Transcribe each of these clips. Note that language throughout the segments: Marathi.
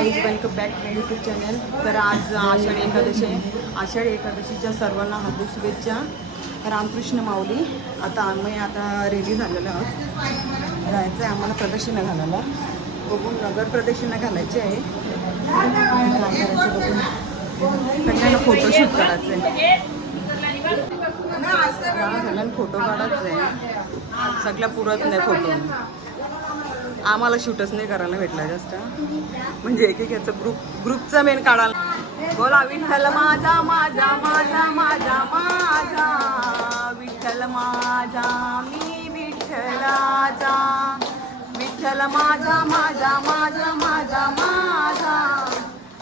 Guys welcome back to YouTube channel. तर आज आषाढी एकादशी आहे. आषाढी एकादशीच्या सर्वांना हार्दिक शुभेच्छा. रामकृष्ण माऊली. आता रेडी झालेलो आहोत. जायचं आहे आम्हाला प्रदक्षिणा घालायला. बघून नगर प्रदक्षिणा घालायची आहे. काय करायचं बघून. सगळ्यांना फोटोशूट करायचं आहे. सगळ्यांना फोटो काढायचं आहे. सगळ्या पुरत नाही फोटो. आम्हाला शूटच नाही करायला भेटला जास्त. म्हणजे एक याचं ग्रुपचा मेन काढायला. बोला विठ्ठल माझा माझा माझा माझा माझा विठ्ठल माझा मी विठ्ठलाचा. विठ्ठल माझा माझा माझा माझा माझा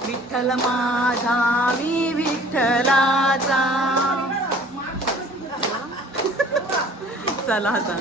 विठ्ठल माझा मी विठ्ठलाचा. चला आता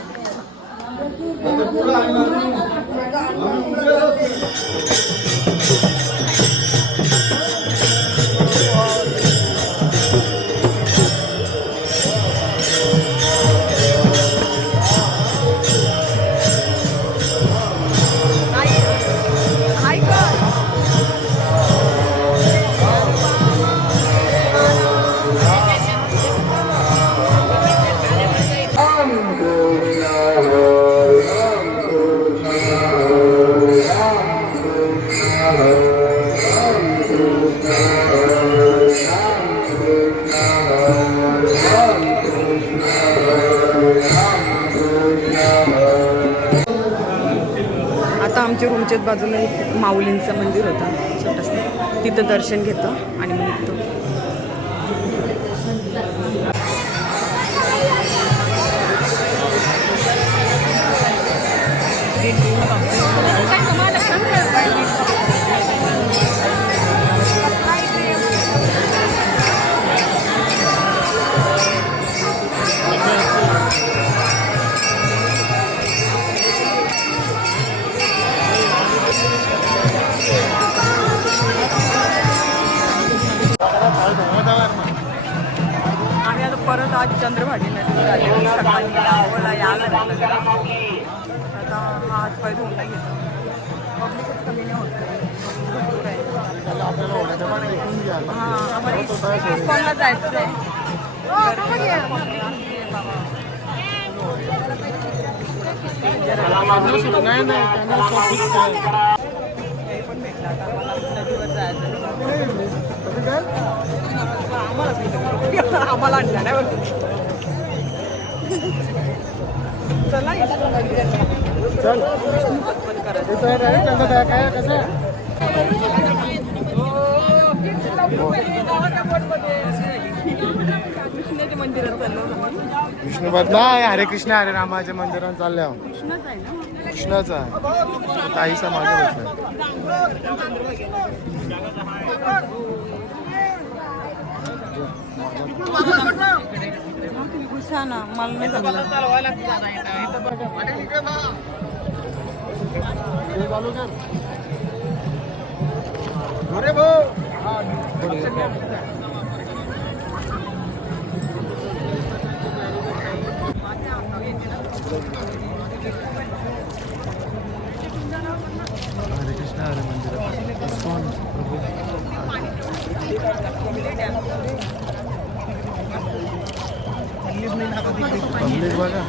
आमच्या रूमच्याच बाजूला एक माऊलींचं मंदिर होतं छोटंसं. तिथं दर्शन घेतो आणि मग निघतो. आम्ही आता परत आज चंद्रभागी नदीवर आले. सकाळी आम्हाला यायला लागलं. आता हा हात पाय धुवून नाही घेतो. पब्लिकच कमी नाही होत. हां आम्हाला इस्कॉनला जायचं आहे. पण भेटला आता आम्हाला नदीवर जायचं. आम्हाला आणलं नाही. चला चल पण करायचं. कृष्णाच्या मंदिरात चाललो. विष्णूपद नाही, हरे कृष्ण हरे रामाच्या मंदिरात चालल्या. कृष्णच आहे ना. कृष्णाचा ताईचा मागे बसला. तुम्ही घुसा ना. मला नाही जमलं. अरे भाऊ हरे कृष्ण हरे मंदिर बघा.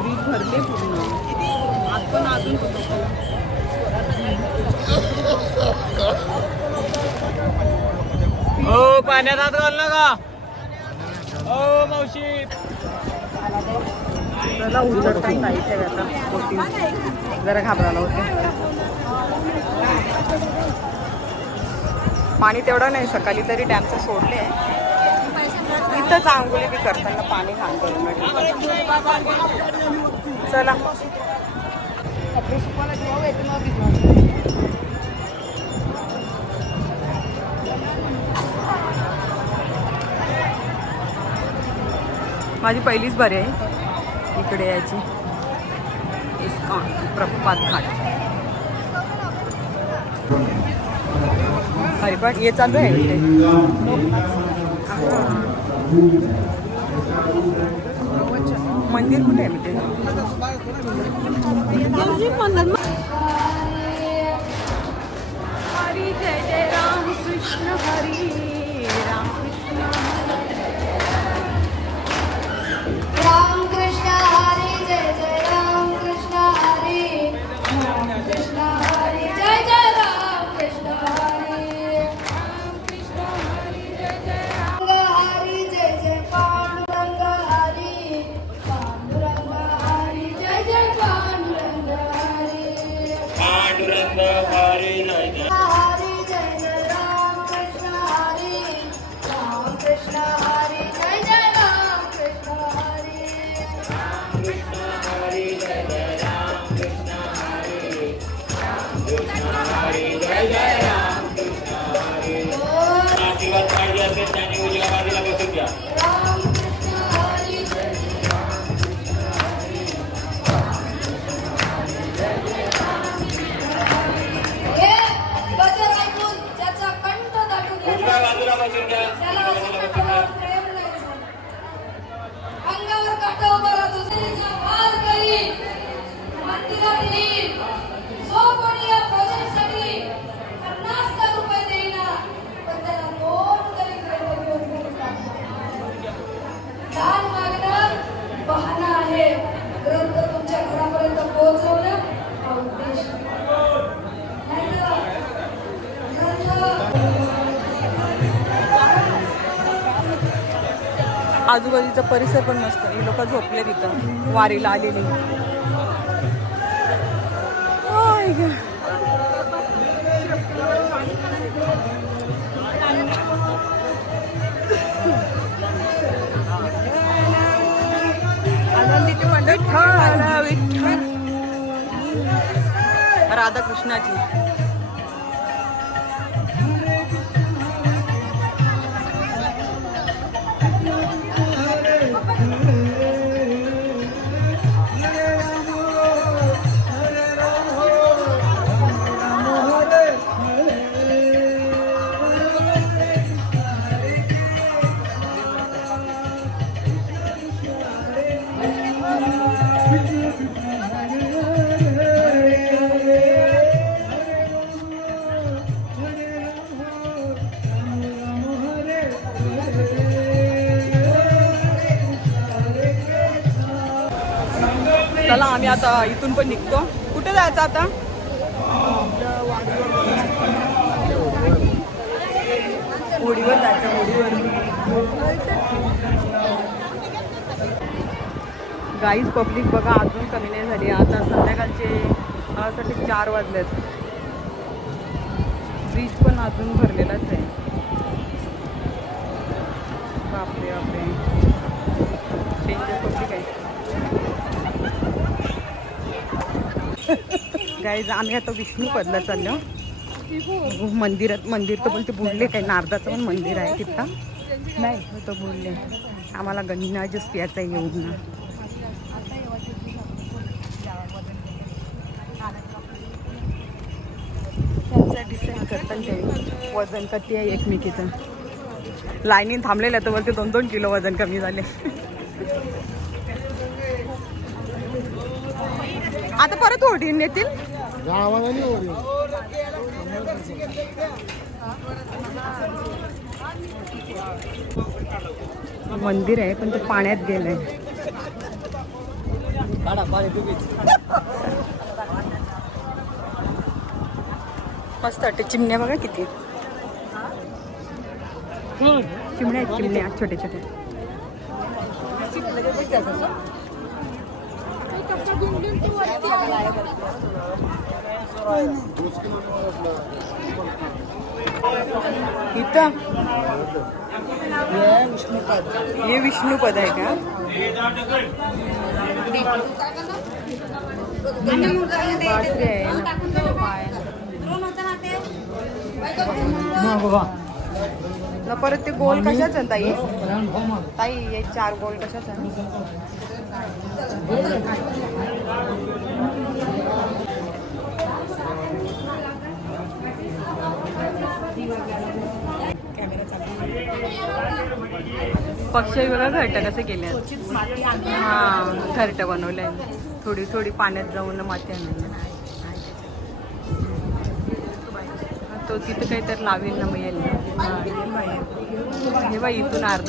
ब्रीज भरले पूर्ण. आत पण अजून हो पाण्यात हात घाल नका. हो मावशी. चला उतरता जायचं आता. जरा घाबरायला होतं. पाणी तेवढं नाही. सकाळी तरी डॅमचं सोडले. इथंच आंघोळी बी करताना पाणी घाण करून. चला माझी पहिलीच बारी आहे इकडे यायची. इस्कॉन प्रपात घाट. हरिपाठ ये चालू आहे इथे. मंदिर कुठे आहे? जय जय राम कृष्ण हरी राम कृष्ण राम कृष्ण हरी जय जय राम कृष्ण हरी राम कृष्ण हरी जय जय राम कृष्ण हरी राम कृष्ण हरी जय जय राम हरी जय जय पांडुरंग हरी पांडुरंग हरी जय जय पांडुरंग हरी पांडुरंग हरी जय जय हरी जय जय राम कृष्ण हरी जय जय राम कृष्ण हरी आशीर्वाद पाहिजे असेल त्यांनी उजव्या बाजूला बसून घ्या. राम कृष्ण हरी जय हे गजर ऐकून ज्याचा कंठ दाटून उजव्या येतो बाजूला बसून घ्या. त्याला उजव्या बाजूला बसून घ्या. स्वतःवर प्रेम नाही झालं. अंगावर काटा उभा राहतो तिचा वार करी मंदिरात येईल जो कोणी या भोजनासाठी 50,000 रुपये देईना पण त्याला 2 तरी ग्रंथ घेऊन घरी जाणार. दान मागणं बहाणा आहे ग्रंथ तुमच्या घरापर्यंत पोहोचवणं हा उद्देश आहे. नाहीतर ग्रंथ आजूबाजूचा परिसर पण मस्त. ही लोक झोपले तिथं वारीला आलेली. आय ग. विठ्ठल विठ्ठल राधाकृष्णाची. चला आम्ही आता इथून पण निघतो. कुठे जायचं आता? होडीवर जायचं. होडीवर गाईज पब्लिक बघा अजून कमी नाही झाली. आता संध्याकाळचे मला वाटते 4 वाजलेत. ब्रिज पण अजून भरलेलाच आहे. बापरे बापरे डेंजर पब्लिक आहे. गाईज आम्ही आता विष्णूपदला चाललो. मंदिर तर पण ते बुडले काय. नारदाचं पण मंदिर आहे तिथं. नाही तो बुडले. आम्हाला गंगा ज्यूस प्यायचा येऊन ना. डिसाईड करतात ते वजन किती आहे एकमेकीचं. लाईनीत थांबलेलं तर वरती 2-2 किलो वजन कमी झाले. आता परत होडी नेतील. मंदिर आहे पण ते पाण्यात गेलंय. मस्त वाटते. चिमण्या बघा किती चिमण्या आहेत. चिमण्या छोटे छोटे. इथं हे विष्णुपद आहे का? बासरी आहे ना. परत ते गोल कशाचं ताई? ताई हे 4 गोल कशाचं? पक्षी बघा घरटं कसं केले. हां घरटं बनवलंय. थोडी थोडी पाण्यात जाऊन माती आणली. तो तिथे काहीतरी लावेल ना मग येईल ना. हे बघ इथून अर्ध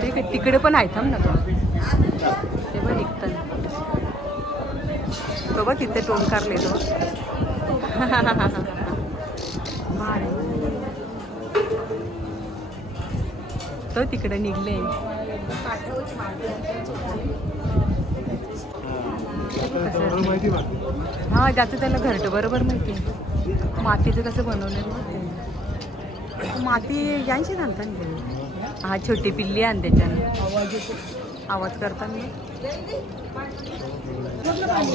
ठीक आहे तिकडे पण आहे थांब ना तो ते बघ निघतं तो बघ तिथे टोनकारले तो तो तिकडे निघले हा त्याचं त्याला घरटं बरोबर माहिती आहे मातीचं कसं बनवलं माती यांशी सांगतात ना हा छोटी पिल्ली आण त्याच्यानं आवाज करताना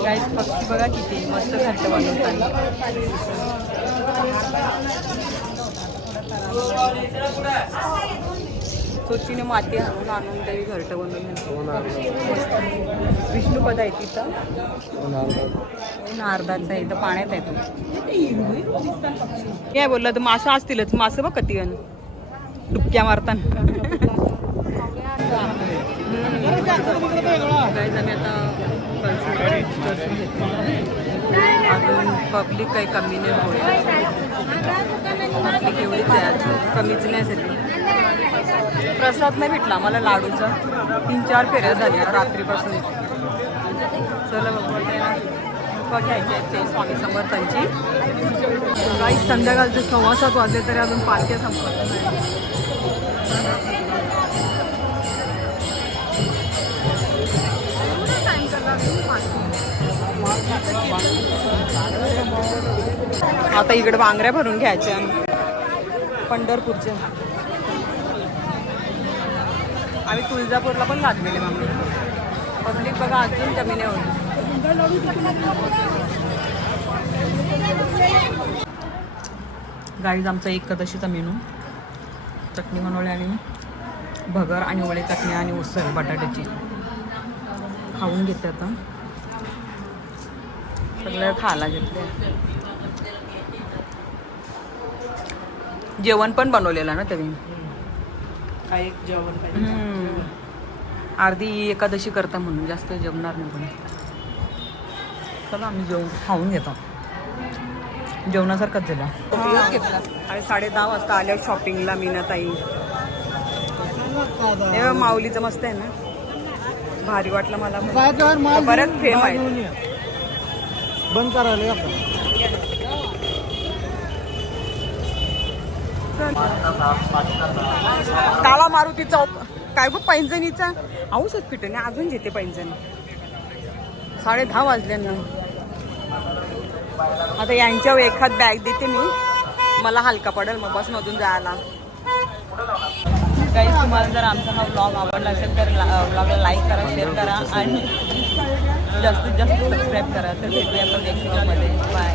काय पक्षी बघा किती मस्त घरटं बनवतात सोचीने माती आणून त्याही घरटं बनवून विष्णुपद आहे तिथं नारदाचा आहे इथं पाण्यात आहे तो काय बोललं तर मासं असतीलच मासं बघ कधी डुबक्या मारताना अजून पब्लिक काही कमी नाही होईल पब्लिक एवढीच आहे अजून कमीच नाही असेल प्रसाद नाही भेटला मला लाडूचा 3-4 फेऱ्या झाल्या रात्रीपासून चला बघा घ्यायची ते स्वामी समर्थांची काही संध्याकाळचे 6:15 वाजले तरी अजून पालख्या संपत नाही आता इकडे बांगड्या भरून घ्यायच्या पंढरपूरच्या आम्ही तुळजापूरला पण घातलेले मामी पब्लिक बघा अजून कमी नाही होती गाईज आमचा एकादशीचा मेनू चटणी बनवली आणि भगर आणि वडे चटणी आणि उसळ बटाट्याची खाऊन घेते आता सगळं खायला घेतले जेवण पण बनवलेलं ना तुम्ही काय जेवण अर्धी एकादशी करता म्हणून जास्त जेवणार नाही पण चला आम्ही खाऊन घेतो जेवणासारखंच झालं आणि 10:30 वाजता आल्या शॉपिंगला मीनाताई हे माऊलीचं मस्त आहे ना भारी वाटलं मला बऱ्याच फेम आहेत बंद करायला काळा मारुतीचा काय गो पैंजणीचा औषध पिटणे अजून जेते पैंजण 10:30 वाजल्यांना आता यांच्या एखाद बॅग देते मी मला हलका पडेल मग बसमधून जायला काही तुम्हाला जर आमचा हा व्लॉग आवडला असेल तर व्लॉगला लाईक करा शेअर करा आणि जास्तीत जास्त सबस्क्राईब करा तर भेटूया आपण नेक्स्ट व्लॉगमध्ये बाय